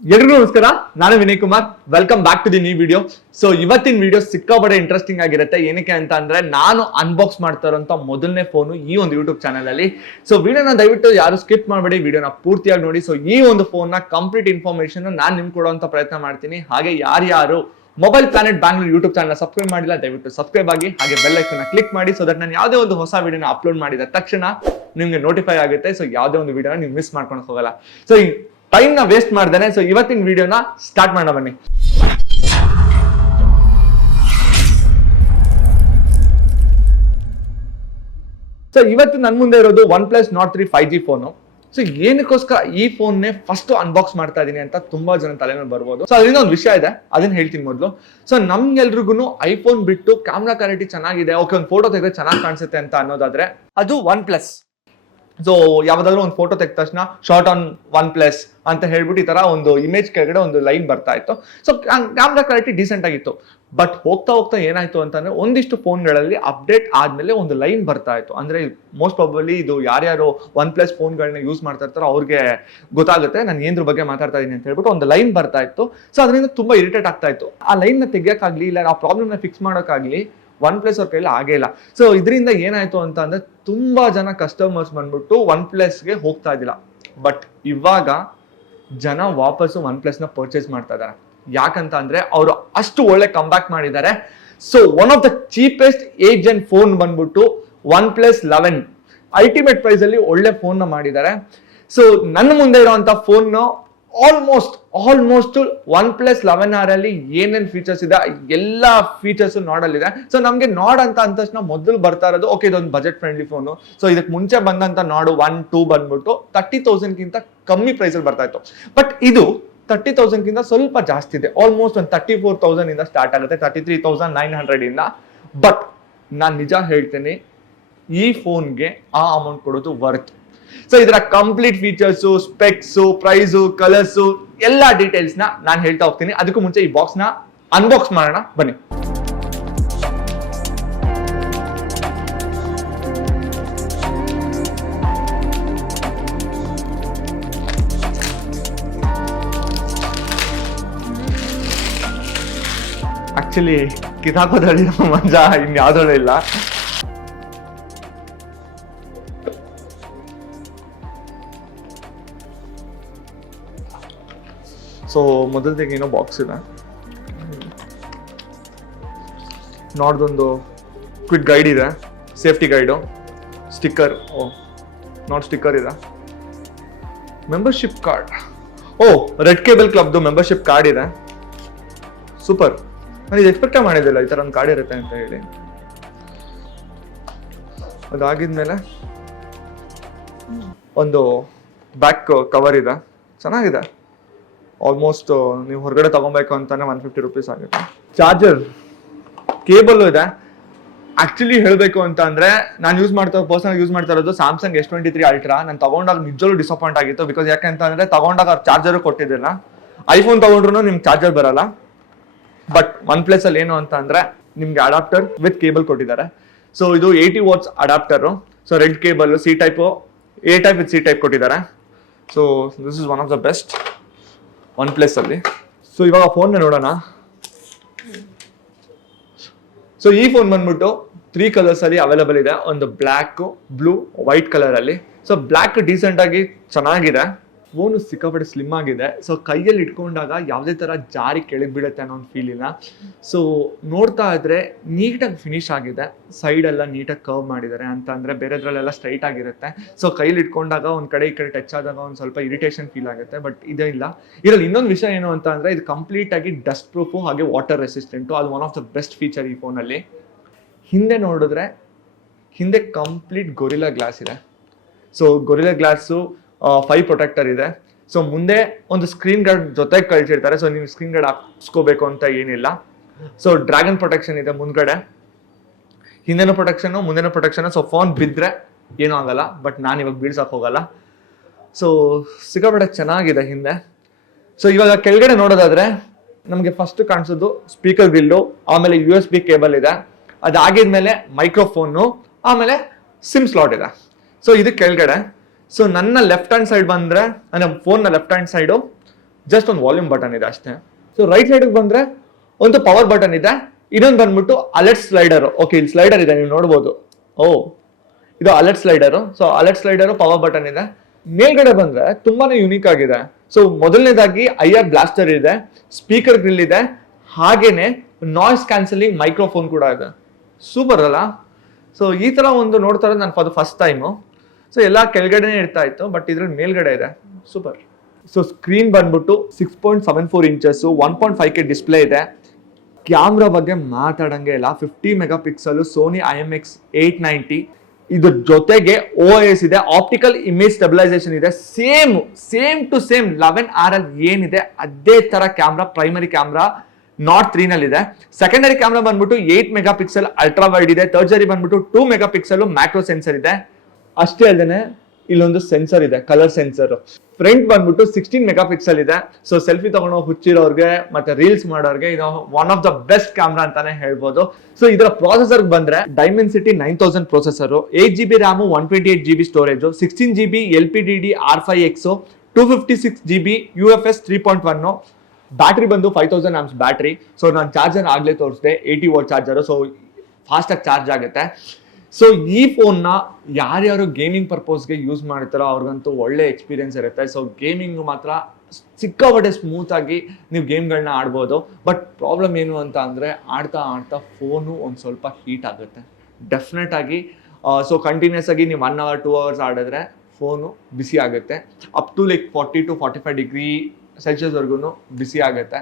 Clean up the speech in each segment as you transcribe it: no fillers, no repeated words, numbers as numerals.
ಎಲ್ರಿಗೂ ನಮಸ್ಕಾರ, ನಾನು Vinay Kumar. Welcome back to the new video. So ಇವತ್ತಿನ ವಿಡಿಯೋ ಸಿಕ್ಕಾಪಟ್ಟೆ ಇಂಟ್ರೆಸ್ಟಿಂಗ್ ಆಗಿರುತ್ತೆ. ಏನಕ್ಕೆ ಅಂತ ಅಂದ್ರೆ ನಾನು ಅನ್ಬಾಕ್ಸ್ ಮಾಡ್ತಾ ಇರೋಂಥ ಮೊದಲನೇ ಫೋನು ಈ ಒಂದು ಯೂಟ್ಯೂಬ್ ಚಾನಲ್ ಅಲ್ಲಿ. ಸೊ ವಿಡಿಯೋನ ದಯವಿಟ್ಟು ಯಾರು ಸ್ಕಿಪ್ ಮಾಡಬೇಡಿ, ವಿಡಿಯೋನ ಪೂರ್ತಿಯಾಗಿ ನೋಡಿ. ಸೊ ಈ ಒಂದು ಫೋನ್ ನ ಕಂಪ್ಲೀಟ್ ಇನ್ಫಾರ್ಮೇಶನ್ ನಾನು ನಿಮ್ಗೆ ಕೊಡುವಂತ ಪ್ರಯತ್ನ ಮಾಡ್ತೀನಿ. ಹಾಗೆ ಯಾರ್ಯಾರು mobile planet Bangalore YouTube channel subscribe ಮಾಡಿಲ್ಲ ದಯವಿಟ್ಟು ಸಬ್ಸ್ಕ್ರೈಬ್ ಆಗಿ, ಹಾಗೆ ಬೆಲ್ ಐಕಾನ್ ಕ್ಲಿಕ್ ಮಾಡಿ. ಸೊ ದಟ್ ನಾನು ಯಾವುದೇ ಒಂದು ಹೊಸ ವಿಡಿಯೋನ ಅಪ್ಲೋಡ್ ಮಾಡಿದ ತಕ್ಷಣ ನಿಮ್ಗೆ ನೋಟಿಫೈ ಆಗುತ್ತೆ. ಸೊ ಯಾವುದೇ ಒಂದು ವಿಡಿಯೋನ ನೀವು ಮಿಸ್ ಮಾಡ್ಕೊಂಡು ಹೋಗಲ್ಲ. ಸೊ ಟೈಮ್ ನ ವೇಸ್ಟ್ ಮಾಡ್ದೇನೆ ಸೊ ಇವತ್ತಿನ ವಿಡಿಯೋನ ಸ್ಟಾರ್ಟ್ ಮಾಡೋಣ ಬನ್ನಿ. ಸೊ ಇವತ್ತು ನನ್ನ ಮುಂದೆ ಇರೋದು OnePlus Nord 3 5G phone. So ಏನಕ್ಕೋಸ್ಕರ ಈ ಫೋನ್ ಫಸ್ಟ್ ಅನ್ಬಾಕ್ಸ್ ಮಾಡ್ತಾ ಇದೀನಿ ಅಂತ ತುಂಬಾ ಜನ ತಲೆನಲ್ಲಿ ಬರ್ಬೋದು. ಸೊ ಅದರಿಂದ ಒಂದು ವಿಷಯ ಇದೆ, ಅದನ್ನ ಹೇಳ್ತೀನಿ ಮೊದಲು. ಸೊ ನಮ್ಗೆಲ್ರಿಗೂ ಐಫೋನ್ ಬಿಟ್ಟು ಕ್ಯಾಮ್ರಾ ಕ್ಲಾರಿಟಿ ಚೆನ್ನಾಗಿದೆ, ಓಕೆ ಒಂದು ಫೋಟೋ ತೆಗೆದ್ರೆ ಚೆನ್ನಾಗಿ ಕಾಣಿಸುತ್ತೆ ಅಂತ ಅನ್ನೋದಾದ್ರೆ ಅದು OnePlus. ಸೊ ಯಾವ್ದಾದ್ರು ಒಂದು ಫೋಟೋ ತೆಗೆದ ತಕ್ಷಣ ಶಾರ್ಟ್ ಆನ್ OnePlus ಅಂತ ಹೇಳ್ಬಿಟ್ಟು ಈ ತರ ಒಂದು ಇಮೇಜ್ ಕೆಳಗಡೆ ಒಂದು ಲೈನ್ ಬರ್ತಾ ಇತ್ತು. ಸೊ ಕ್ಯಾಮ್ರಾ ಕ್ವಾಲಿಟಿ ಡೀಸೆಂಟ್ ಆಗಿತ್ತು. ಬಟ್ ಹೋಗ್ತಾ ಹೋಗ್ತಾ ಏನಾಯ್ತು ಅಂತಂದ್ರೆ ಒಂದಿಷ್ಟು ಫೋನ್ಗಳಲ್ಲಿ ಅಪ್ಡೇಟ್ ಆದ್ಮೇಲೆ ಒಂದು ಲೈನ್ ಬರ್ತಾ ಇತ್ತು. ಅಂದ್ರೆ ಮೋಸ್ಟ್ ಪ್ರಾಬಬ್ಲಿ ಇದು ಯಾರ್ಯಾರು OnePlus ಫೋನ್ಗಳನ್ನ ಯೂಸ್ ಮಾಡ್ತಾ ಇರ್ತಾರೋ ಅವ್ರಿಗೆ ಗೊತ್ತಾಗುತ್ತೆ ನಾನು ಏನ್ರ ಬಗ್ಗೆ ಮಾತಾಡ್ತಾ ಇದೀನಿ ಅಂತ ಹೇಳ್ಬಿಟ್ಟು ಒಂದು ಲೈನ್ ಬರ್ತಾ ಇತ್ತು. ಸೊ ಅದರಿಂದ ತುಂಬಾ ಇರಿಟೇಟ್ ಆಗ್ತಾ ಇತ್ತು. ಆ ಲೈನ್ ನ ತೆಗಿಯಕ್ಕಾಗ್ಲಿ ಇಲ್ಲ ಆ ಪ್ರಾಬ್ಲಮ್ ನ ಫಿಕ್ಸ್ ಮಾಡೋಕ್ಕಾಗ್ಲಿ OnePlus ಅವ್ರ ಕೈಲಿ ಆಗೇ ಇಲ್ಲ. ಸೊ ಇದರಿಂದ ಏನಾಯ್ತು ಅಂತ ಅಂದ್ರೆ ತುಂಬಾ ಜನ ಕಸ್ಟಮರ್ಸ್ ಬಂದ್ಬಿಟ್ಟು OnePlusಗೆ ಹೋಗ್ತಾ ಇದ್ದಿಲ್ಲ. ಬಟ್ ಇವಾಗ ಜನ ವಾಪಸ್ಸು OnePlus ನ ಪರ್ಚೇಸ್ ಮಾಡ್ತಾ ಇದಾರೆ. ಯಾಕಂತ ಅಂದ್ರೆ ಅವರು ಅಷ್ಟು ಒಳ್ಳೆ ಕಂಬ್ಯಾಕ್ ಮಾಡಿದ್ದಾರೆ. So one of the cheapest agent phone ಬಂದ್ಬಿಟ್ಟು OnePlus 11 ಅಲ್ಟಿಮೇಟ್ ಪ್ರೈಸ್ ಅಲ್ಲಿ ಒಳ್ಳೆ ಫೋನ್ ನ ಮಾಡಿದ್ದಾರೆ. ಸೊ ನನ್ನ ಮುಂದೆ ಇರುವಂತ ಫೋನ್ ಆಲ್ಮೋಸ್ಟ್ OnePlus 11R ಅಲ್ಲಿ ಏನೇನ್ ಫೀಚರ್ಸ್ ಇದೆ ಎಲ್ಲಾ ಫೀಚರ್ಸ್ ನಾಡಲ್ ಇದೆ. ಸೊ ನಮ್ಗೆ ನಾಡ್ ಅಂತ ಅಂದ ತಕ್ಷಣ ಮೊದಲು ಬರ್ತಾ ಇರೋದು ಓಕೆ ಇದೊಂದು ಬಜೆಟ್ ಫ್ರೆಂಡ್ಲಿ ಫೋನು. ಸೊ ಇದಕ್ಕೆ ಮುಂಚೆ ಬಂದಂತ ನಾಡು 1, 2 ಬಂದ್ಬಿಟ್ಟು 30,000 ಗಿಂತ ಕಮ್ಮಿ ಪ್ರೈಸ್ ಅಲ್ಲಿ ಬರ್ತಾ ಇತ್ತು. ಬಟ್ ಇದು 30,000 ಗಿಂತ ಸ್ವಲ್ಪ ಜಾಸ್ತಿ ಇದೆ. ಆಲ್ಮೋಸ್ಟ್ ಒಂದು 34,000 ಇಂದ ಸ್ಟಾರ್ಟ್ ಆಗುತ್ತೆ, 33,900 ಇಂದ. ಬಟ್ ನಾನ್ ನಿಜ ಹೇಳ್ತೇನೆ, ಈ ಫೋನ್ಗೆ ಆ ಅಮೌಂಟ್ ಕೊಡೋದು ವರ್ತ್. ಸೊ ಇದರ complete features, specs, price, colours ಎಲ್ಲ ಡೀಟೇಲ್ಸ್ ನಾನು ಹೇಳ್ತಾ ಹೋಗ್ತೀನಿ. ಅದಕ್ಕೂ ಮುಂಚೆ ಈ ಬಾಕ್ಸ್ ನ ಅನ್ಬಾಕ್ಸ್ ಮಾಡೋಣ ಬನ್ನಿ. ಆಕ್ಚುಲಿ ಕಿತಾಕೋದ್ರಲ್ಲಿ ಮಜಾ ಇನ್ಯಾವುದೂ ಇಲ್ಲ. ಸೊ ಮೊದಲದಾಗಿ ಏನೋ ಬಾಕ್ಸ್ ಇದೆ, ನಾಡ್ದೊಂದು ಕ್ವಿಕ್ ಗೈಡ್ ಇದೆ, safety guide, sticker, Nord sticker ಇದೆ, ಮೆಂಬರ್ಶಿಪ್ ಕಾರ್ಡ್, ರೆಡ್ ಕೇಬಲ್ ಕ್ಲಬ್ದು ಮೆಂಬರ್ಶಿಪ್ ಕಾರ್ಡ್ ಇದೆ. ಸೂಪರ್, ನಾನು ಇದು ಎಕ್ಸ್ಪೆಕ್ಟೇ ಮಾಡಿದ್ದಿಲ್ಲ ಈ ಥರ ಒಂದು ಕಾರ್ಡ್ ಇರುತ್ತೆ ಅಂತ ಹೇಳಿ. ಅದಾಗಿದ್ಮೇಲೆ ಒಂದು ಬ್ಯಾಕ್ ಕವರ್ ಇದೆ, ಚೆನ್ನಾಗಿದೆ. ಆಲ್ಮೋಸ್ಟ್ ನೀವು ಹೊರಗಡೆ ತಗೊಬೇಕು ಅಂತಾನೆ 150 ರೂಪೀಸ್ ಆಗುತ್ತೆ. ಚಾರ್ಜರ್ ಕೇಬಲ್ ಇದೆ. ಆಕ್ಚುಲಿ ಹೇಳಬೇಕು ಅಂತ ಅಂದ್ರೆ ನಾನು ಪರ್ಸನಲ್ ಯೂಸ್ ಮಾಡ್ತಾ ಇರೋದು Samsung S23 Ultra. ನಾನು ತಗೊಂಡಾಗ ನಿಜವೂ ಡಿಸಪಾಯಿಂಟ್ ಆಗಿತ್ತು. ಬಿಕಾಸ್ ಯಾಕಂತ ಅಂದ್ರೆ ತಗೊಂಡಾಗ ಅವ್ರು ಚಾರ್ಜರ್ ಕೊಟ್ಟಿದ್ದಿಲ್ಲ. ಐಫೋನ್ ತಗೊಂಡ್ರು ನಿಮ್ಗೆ ಚಾರ್ಜರ್ ಬರಲ್ಲ. ಬಟ್ OnePlus ಅಲ್ಲಿ ಏನು ಅಂತ ಅಂದ್ರೆ ನಿಮ್ಗೆ ಅಡಾಪ್ಟರ್ ವಿತ್ ಕೇಬಲ್ ಕೊಟ್ಟಿದ್ದಾರೆ. ಸೊ ಇದು 80 watts adapter. So red cable, C type, A type with C type ಕೊಟ್ಟಿದ್ದಾರೆ. So this is one of the best OnePlus ಅಲ್ಲಿ. ಸೊ ಇವಾಗ ಫೋನ್ ನೋಡೋಣ. ಸೊ ಈ ಫೋನ್ ಬಂದ್ಬಿಟ್ಟು 3 ಕಲರ್ಸ್ ಅಲ್ಲಿ ಅವೈಲೇಬಲ್ ಇದೆ. ಒಂದು ಬ್ಲ್ಯಾಕ್, ಬ್ಲೂ, ವೈಟ್ ಕಲರ್ ಅಲ್ಲಿ. ಸೊ ಬ್ಲ್ಯಾಕ್ ಡೀಸೆಂಟ್ ಆಗಿ ಚೆನ್ನಾಗಿದೆ. ಫೋನು ಸಿಕ್ಕಾಪಟ್ಟೆ ಸ್ಲಿಮ್ ಆಗಿದೆ. ಸೊ ಕೈಯಲ್ಲಿ ಇಟ್ಕೊಂಡಾಗ ಯಾವುದೇ ತರ ಜಾರಿ ಕೆಳಗೆ ಬೀಳುತ್ತೆ ಅನ್ನೋ ಒಂದು ಫೀಲ್ ಇಲ್ಲ. ಸೊ ನೋಡ್ತಾ ಇದ್ರೆ ನೀಟಾಗಿ ಫಿನಿಶ್ ಆಗಿದೆ. ಸೈಡ್ ಎಲ್ಲ ನೀಟಾಗಿ ಕರ್ವ್ ಮಾಡಿದ್ದಾರೆ ಅಂತ ಅಂದ್ರೆ ಬೇರೆದ್ರಲ್ಲೆಲ್ಲ ಸ್ಟ್ರೈಟ್ ಆಗಿರುತ್ತೆ. ಸೊ ಕೈಯಲ್ಲಿ ಇಟ್ಕೊಂಡಾಗ ಒಂದ್ ಕಡೆ ಈ ಕಡೆ ಟಚ್ ಆದಾಗ ಒಂದು ಸ್ವಲ್ಪ ಇರಿಟೇಷನ್ ಫೀಲ್ ಆಗುತ್ತೆ. ಬಟ್ ಇದೇ ಇಲ್ಲ. ಇದರಲ್ಲಿ ಇನ್ನೊಂದು ವಿಷಯ ಏನು ಅಂತ ಅಂದ್ರೆ ಇದು ಕಂಪ್ಲೀಟ್ ಆಗಿ ಡಸ್ಟ್ ಪ್ರೂಫು ಹಾಗೆ ವಾಟರ್ ರೆಸಿಸ್ಟೆಂಟು. ಅದು one of the best feature ಈ ಫೋನಲ್ಲಿ. ಹಿಂದೆ ನೋಡಿದ್ರೆ ಹಿಂದೆ ಕಂಪ್ಲೀಟ್ ಗೊರಿಲ್ಲಾ ಗ್ಲಾಸ್ ಇದೆ. ಸೊ ಗೊರಿಲ್ಲಾ ಗ್ಲಾಸು 5 ಪ್ರೊಟೆಕ್ಟರ್ ಇದೆ. ಸೊ ಮುಂದೆ ಒಂದು ಸ್ಕ್ರೀನ್ ಗಾರ್ಡ್ ಜೊತೆಗೆ ಕಳಿಸಿರ್ತಾರೆ. ಸೊ ನೀವು ಸ್ಕ್ರೀನ್ ಗಾರ್ಡ್ ಹಾಕ್ಸ್ಕೋಬೇಕು ಅಂತ ಏನಿಲ್ಲ. ಸೊ ಡ್ರ್ಯಾಗನ್ ಪ್ರೊಟೆಕ್ಷನ್ ಇದೆ ಮುಂದ್ಗಡೆ, ಹಿಂದೆನೂ ಪ್ರೊಟೆಕ್ಷನ್, ಮುಂದೆನೂ ಪ್ರೊಟೆಕ್ಷನ್. ಸೊ ಫೋನ್ ಬಿದ್ದರೆ ಏನೂ ಆಗಲ್ಲ. ಬಟ್ ನಾನು ಇವಾಗ ಬೀಳ್ಸಕ್ಕೆ ಹೋಗಲ್ಲ. ಸೊ ಸಿಕ್ಕಾಪಟ್ಟೆ ಚೆನ್ನಾಗಿದೆ ಹಿಂದೆ. ಸೊ ಇವಾಗ ಕೆಳಗಡೆ ನೋಡೋದಾದ್ರೆ ನಮಗೆ ಫಸ್ಟ್ ಕಾಣಿಸೋದು ಸ್ಪೀಕರ್ ಗ್ರಿಲ್ಲು, ಆಮೇಲೆ USB ಕೇಬಲ್ ಇದೆ. ಅದಾಗಿದ್ಮೇಲೆ ಮೈಕ್ರೋಫೋನು, ಆಮೇಲೆ ಸಿಮ್ ಸ್ಲಾಟ್ ಇದೆ. ಸೊ ಇದು ಕೆಳಗಡೆ. ಸೊ ನನ್ನ ಲೆಫ್ಟ್ ಹ್ಯಾಂಡ್ ಸೈಡ್ ಬಂದ್ರೆ, ನನ್ನ ಫೋನ್ನ ಲೆಫ್ಟ್ ಹ್ಯಾಂಡ್ ಸೈಡು ಜಸ್ಟ್ ಒಂದು ವಾಲ್ಯೂಮ್ ಬಟನ್ ಇದೆ ಅಷ್ಟೇ. ಸೊ ರೈಟ್ ಸೈಡ್ಗೆ ಬಂದ್ರೆ ಒಂದು ಪವರ್ ಬಟನ್ ಇದೆ, ಇನ್ನೊಂದು ಬಂದ್ಬಿಟ್ಟು ಅಲರ್ಟ್ ಸ್ಲೈಡರ್. ಓಕೆ, ಇಲ್ಲಿ ಸ್ಲೈಡರ್ ಇದೆ, ನೀವು ನೋಡ್ಬೋದು. ಇದು alert slider. So alert slider, power button ಇದೆ. ಮೇಲ್ಗಡೆ ಬಂದ್ರೆ ತುಂಬಾನೇ ಯುನೀಕ್ ಆಗಿದೆ. ಸೊ ಮೊದಲನೇದಾಗಿ IR ಬ್ಲಾಸ್ಟರ್ ಇದೆ, ಸ್ಪೀಕರ್ ಗ್ರಿಲ್ ಇದೆ, ಹಾಗೇನೆ ನಾಯ್ಸ್ ಕ್ಯಾನ್ಸಲಿಂಗ್ ಮೈಕ್ರೋಫೋನ್ ಕೂಡ ಇದೆ. ಸೂಪರ್ ಅಲ್ಲ? ಸೊ ಈ ತರ ಒಂದು ನೋಡ್ತಾ ಇರೋದು ನಾನು ಫಾರ್ ಫಸ್ಟ್ ಟೈಮು. ಸೊ ಎಲ್ಲ ಕೆಳಗಡೆನೆ ಇರ್ತಾ ಇತ್ತು, ಬಟ್ ಇದ್ರಲ್ಲಿ ಮೇಲ್ಗಡೆ ಇದೆ. ಸೂಪರ್. ಸೊ ಸ್ಕ್ರೀನ್ ಬಂದ್ಬಿಟ್ಟು 6.74 ಇಂಚಸ್, 1.5K ಡಿಸ್ಪ್ಲೇ ಇದೆ. ಕ್ಯಾಮ್ರಾ ಬಗ್ಗೆ ಮಾತಾಡಂಗೆ ಇಲ್ಲ, 50 ಮೆಗಾ ಪಿಕ್ಸಲ್ ಸೋನಿ IMX 890. ಇದ್ರ ಜೊತೆಗೆ OIS ಇದೆ, ಆಪ್ಟಿಕಲ್ ಇಮೇಜ್ ಸ್ಟೆಬಿಲೈಸೇಷನ್ ಇದೆ. ಸೇಮ್ ಟು ಸೇಮ್ 11R ಏನಿದೆ ಅದೇ ತರ ಕ್ಯಾಮ್ರಾ, ಪ್ರೈಮರಿ ಕ್ಯಾಮ್ರಾ ನಾಟ್ 3 ನಲ್ಲಿ ಇದೆ. ಸೆಕೆಂಡರಿ ಕ್ಯಾಮ್ರಾ ಬಂದ್ಬಿಟ್ಟು 8 ಮೆಗಾ ಪಿಕ್ಸೆಲ್ ಅಲ್ಟ್ರಾ ವೈಡ್ ಇದೆ. ಥರ್ಡ್ ಬಂದ್ಬಿಟ್ಟು 2 ಮೆಗಾ ಪಿಕ್ಸೆಲ್ ಮ್ಯಾಕ್ರೋ ಸೆನ್ಸರ್ ಇದೆ. ಅಷ್ಟೇ ಅಲ್ಲದೆ ಇಲ್ಲೊಂದು ಸೆನ್ಸರ್ ಇದೆ, ಕಲರ್ ಸೆನ್ಸರ್. ಫ್ರಂಟ್ ಬಂದ್ಬಿಟ್ಟು 16 ಮೆಗಾ ಪಿಕ್ಸೆಲ್ ಇದೆ. ಸೊ ಸೆಲ್ಫಿ ತಗೊಂಡು ಹುಚ್ಚಿರೋರ್ಗೆ ಮತ್ತೆ ರೀಲ್ಸ್ ಮಾಡೋರ್ಗೆ ಇದು one of the best camera ಅಂತಾನೆ ಹೇಳ್ಬೋದು. ಸೊ ಇದರ ಪ್ರೊಸೆಸರ್ ಬಂದ್ರೆ Dimensity 9000 processor, 8GB RAM, 128GB storage, 16GB LPDD R5X, 256GB UFS 3.1. Battery ಬಂದು 5000 amps ಬ್ಯಾಟ್ರಿ. ಸೊ ನಾನು ಚಾರ್ಜರ್ ಆಗ್ಲೇ ತೋರಿಸಿದೆ, 80 ವಾಟ್ ಚಾರ್ಜರ್. ಸೊ ಫಾಸ್ಟ್ ಆಗಿ ಚಾರ್ಜ್ ಆಗುತ್ತೆ. ಸೊ ಈ ಫೋನ್ನ ಯಾರ್ಯಾರು ಗೇಮಿಂಗ್ ಪರ್ಪಸ್ಗೆ ಯೂಸ್ ಮಾಡ್ತಾರೋ ಅವ್ರಿಗಂತೂ ಒಳ್ಳೆ ಎಕ್ಸ್ಪೀರಿಯನ್ಸ್ ಇರುತ್ತೆ. ಸೊ ಗೇಮಿಂಗ್ ಮಾತ್ರ ಸಿಕ್ಕಾಪಟ್ಟೆ ಸ್ಮೂತ್ ಆಗಿ ನೀವು ಗೇಮ್ಗಳನ್ನ ಆಡ್ಬೋದು. ಬಟ್ ಪ್ರಾಬ್ಲಮ್ ಏನು ಅಂತ ಅಂದರೆ ಆಡ್ತಾ ಫೋನು ಒಂದು ಸ್ವಲ್ಪ ಹೀಟ್ ಆಗುತ್ತೆ ಡೆಫಿನೆಟ್ ಆಗಿ. ಸೊ ಕಂಟಿನ್ಯೂಸ್ ಆಗಿ ನೀವು 1 hour 2 hours ಆಡಿದ್ರೆ ಫೋನು ಬಿಸಿ ಆಗುತ್ತೆ. Up to like 40 to 45 degree ಸೆಲ್ಸಿಯಸ್ವರೆಗೂ ಬಿಸಿ ಆಗುತ್ತೆ.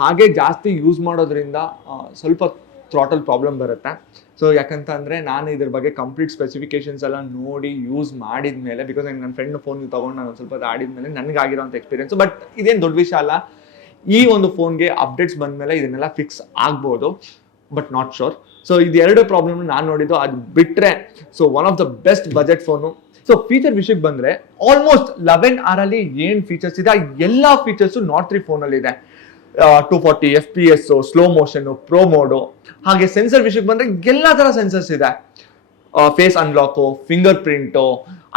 ಹಾಗೆ ಜಾಸ್ತಿ ಯೂಸ್ ಮಾಡೋದ್ರಿಂದ ಸ್ವಲ್ಪ ಥ್ರಾಟಲ್ ಪ್ರಾಬ್ಲಮ್ ಬರುತ್ತೆ. ಸೊ ಯಾಕಂತ ಅಂದರೆ ನಾನು ಇದ್ರ ಬಗ್ಗೆ ಕಂಪ್ಲೀಟ್ ಸ್ಪೆಸಿಫಿಕೇಶನ್ಸ್ ಎಲ್ಲ ನೋಡಿ ಯೂಸ್ ಮಾಡಿದ ಮೇಲೆ, ಬಿಕಾಸ್ ನನ್ನ ಫ್ರೆಂಡ್ ಫೋನ್ ತೊಗೊಂಡು ನಾನು ಒಂದು ಸ್ವಲ್ಪ ಆಡಿದ್ಮೇಲೆ ನನಗಾಗಿರೋಂಥ ಎಕ್ಸ್ಪೀರಿಯನ್ಸ್. ಬಟ್ ಇದೇನು ದೊಡ್ಡ ವಿಷಯ ಅಲ್ಲ. ಈ ಒಂದು ಫೋನ್ಗೆ ಅಪ್ಡೇಟ್ಸ್ ಬಂದಮೇಲೆ ಇದನ್ನೆಲ್ಲ ಫಿಕ್ಸ್ ಆಗ್ಬೋದು, ಬಟ್ ನಾಟ್ ಶೋರ್. ಸೊ ಇದೆರಡು ಪ್ರಾಬ್ಲಮ್ ನಾನು ನೋಡಿದ್ದು. ಅದು ಬಿಟ್ಟರೆ so one of the best budget phone. So feature ವಿಷಯಕ್ಕೆ ಬಂದರೆ ಆಲ್ಮೋಸ್ಟ್ 11R ಏನು ಫೀಚರ್ಸ್ ಇದೆ ಆ ಎಲ್ಲ ಫೀಚರ್ಸು ನಾಟ್ 3 ಫೋನಲ್ಲಿ ಇದೆ. 240 FPS, slow motion, pro mode. ಹಾಗೆ ಸೆನ್ಸರ್ ವಿಷಯಕ್ಕೆ ಬಂದರೆ ಎಲ್ಲ ಥರ ಸೆನ್ಸರ್ಸ್ ಇದೆ. Face unlock, fingerprint,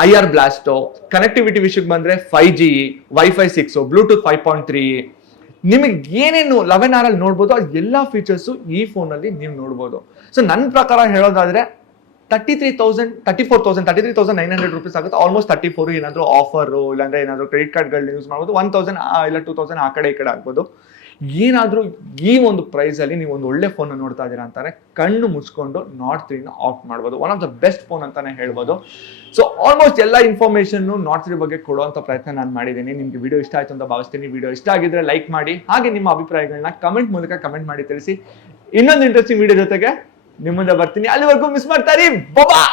IR blast. Connectivity ವಿಷಯಕ್ಕೆ ಬಂದರೆ 5G, Wi-Fi 6, ಬ್ಲೂಟೂತ್ 5.3. ನಿಮಗೆ ಏನೇನು 11R ನೋಡ್ಬೋದು ಆ ಎಲ್ಲ ಫೀಚರ್ಸು ಈ ಫೋನಲ್ಲಿ ನೀವು ನೋಡ್ಬೋದು. ಸೊ ನನ್ನ ಪ್ರಕಾರ ಹೇಳೋದಾದರೆ 33,900 ರೂಪೀಸ್ ಆಗುತ್ತೆ. ಆಲ್ಮೋಸ್ಟ್ 34 ಏನಾದರೂ ಆಫರು, ಇಲ್ಲಾಂದ್ರೆ ಏನಾದರೂ ಕ್ರೆಡಿಟ್ ಕಾರ್ಡ್ಗಳನ್ನ ಯೂಸ್ ಮಾಡ್ಬೋದು. 1,000 ಇಲ್ಲ 2,000 ಆ ಕಡೆ ಈ ಕಡೆ ಆಗ್ಬೋದು. ಏನಾದರೂ ಈ ಒಂದು ಪ್ರೈಸಲ್ಲಿ ನೀವು ಒಂದು ಒಳ್ಳೆ ಫೋನ್ ನೋಡ್ತಾ ಇದ್ದೀರಾ ಅಂತಾನೆ ಕಣ್ಣು ಮುಚ್ಕೊಂಡು ನಾಟ್ 3ನ ಆಫ್ ಮಾಡ್ಬೋದು. One of the best phone ಅಂತಾನೆ ಹೇಳ್ಬೋದು. ಸೊ ಆಲ್ಮೋಸ್ಟ್ ಎಲ್ಲ ಇನ್ಫಾರ್ಮೇಷನ್ನು ನಾಟ್ 3 ಬಗ್ಗೆ ಕೊಡುವಂಥ ಪ್ರಯತ್ನ ನಾನು ಮಾಡಿದ್ದೀನಿ. ನಿಮಗೆ ವಿಡಿಯೋ ಇಷ್ಟ ಆಯ್ತು ಅಂತ ಭಾವಿಸ್ತೀನಿ. ವಿಡಿಯೋ ಇಷ್ಟ ಆಗಿದ್ರೆ ಲೈಕ್ ಮಾಡಿ, ಹಾಗೆ ನಿಮ್ಮ ಅಭಿಪ್ರಾಯಗಳನ್ನ ಕಮೆಂಟ್ ಮೂಲಕ ಕಮೆಂಟ್ ಮಾಡಿ ತಿಳಿಸಿ. ಇನ್ನೊಂದು ಇಂಟ್ರೆಸ್ಟಿಂಗ್ ವಿಡಿಯೋ ಜೊತೆಗೆ ನಿಮ್ಮ ಮುಂದೆ ಬರ್ತೀನಿ. ಅಲ್ಲಿವರೆಗೂ ಮಿಸ್ ಮಾಡ್ತಾ ಇರಿ. ಬಾಯ್.